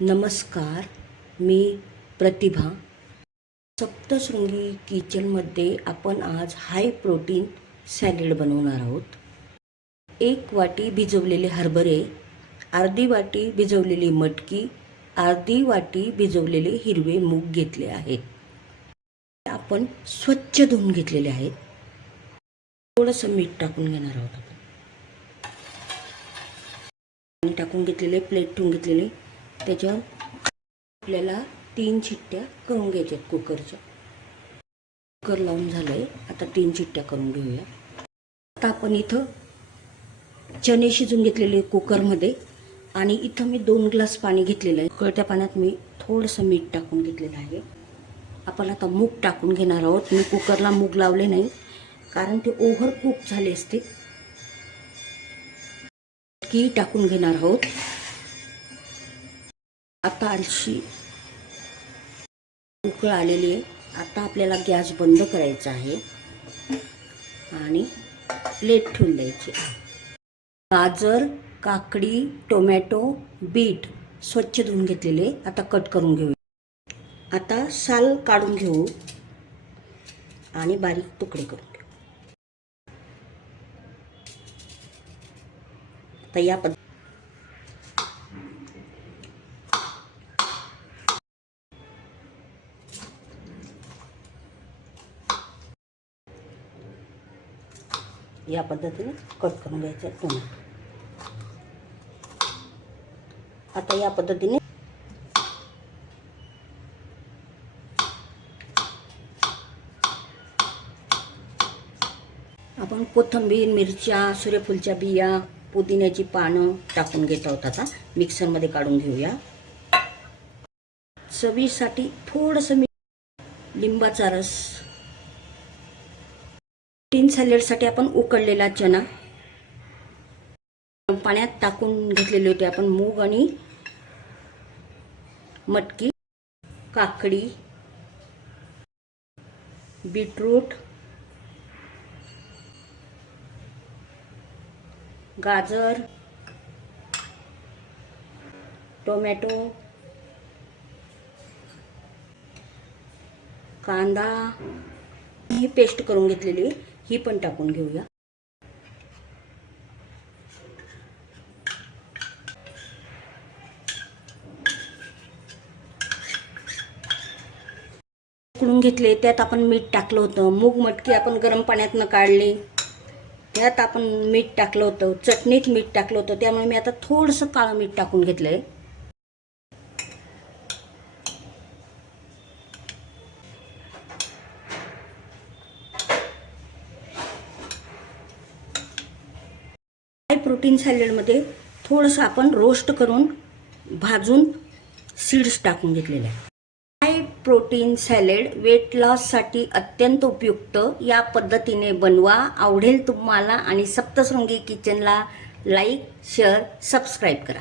नमस्कार, मी प्रतिभा. सप्तशृंगी किचनमध्ये आपण आज हाय प्रोटीन सॅलड बनवणार आहोत. 1 वाटी भिजवलेले हरभरे, अर्धी वाटी भिजवलेली मटकी, अर्धी वाटी भिजवलेले हिरवे मूग घेतले आहेत. आपण स्वच्छ धुवून घेतलेले आहेत. थोडंसं मीठ टाकून घेणार आहोत. आपण पाणी टाकून घेतलेले, प्लेट ठेवून घेतलेले, त्याच्यावर आपल्याला 3 शिट्ट्या करून घ्यायच्या कुकरच्या. कुकर लावून झालंय, आता 3 शिट्ट्या करून घेऊया. आता आपण इथं चणे शिजून घेतलेले कुकरमध्ये, आणि इथं मी 2 ग्लास पाणी घेतलेलं आहे. उकळत्या पाण्यात मी थोडंसं मीठ टाकून घेतलेलं आहे. आपण आता मूग टाकून घेणार आहोत. मी कुकरला मूग लावले नाही कारण ते ओव्हर कुक झाले असते. की टाकून घेणार आहोत. आता अशी उकळ आलेली आहे. आता आपल्याला गॅस बंद करायचा आहे आणि प्लेट ठेवून द्यायची. गाजर, काकडी, टोमॅटो, बीट स्वच्छ धुवून घेतलेले आता कट करून घेऊ. आता साल काढून घेऊ आणि बारीक तुकडे करून घेऊ. आता या पद्धतीने कट करून घ्यायचं टोमॅटो. आता या पद्धतीने आपण कोथिंबीर, मिरच्या, सूर्यफूलच्या बिया, पुदिन्याची पानं टाकून घेत आहोत. आता मिक्सरमध्ये काढून घेऊया. चवीसाठी थोडंसं लिंबाचा रस. प्रोटीन सॅलडसाठी आपण उकडलेला चणा पाण्यात टाकून घेतलेले होते. आपण मूग आणि मटकी, काकडी, बीटरूट, गाजर, टोमॅटो, कांदा ही पेस्ट करून घेतलेली, ही पण टाकून घेऊया. उकळून घेतले, त्यात आपण मीठ टाकलं होतं. मूग मटकी आपण गरम पाण्यातनं काढली, त्यात आपण मीठ टाकलं होतं. चटणीत मीठ टाकलं होतं, त्यामुळे मी आता थोडंसं काळं मीठ टाकून घेतलंय. हाय प्रोटीन सॅलडमध्ये थोडंसं आपण रोस्ट करून भाजून सीड्स टाकून घेतलेले आहे. हाय प्रोटीन सॅलड वेट लॉससाठी अत्यंत उपयुक्त. या पद्धतीने बनवा, आवडेल तुम्हाला. आणि सप्तशृंगी किचनला लाईक, शेअर, सबस्क्राईब करा.